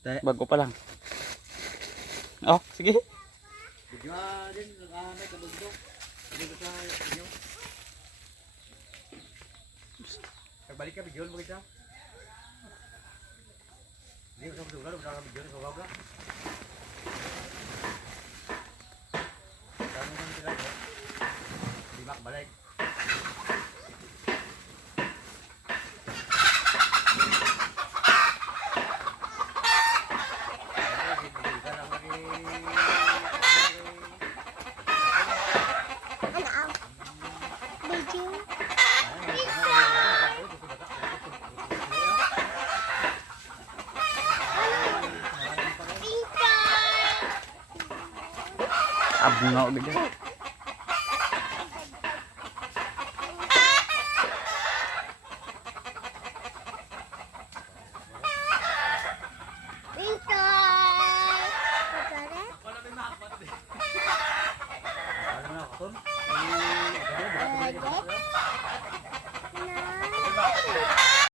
Bago pa lang. Oh, sige. Video din, may kabundok. Dito sa inyo. Pagbalik ka, video mo kita. Hindi ko sa lugar, wala ka video sa wabla. Dami nang sila ko. Di makabalik. Abungaw gitu. Ano na ako?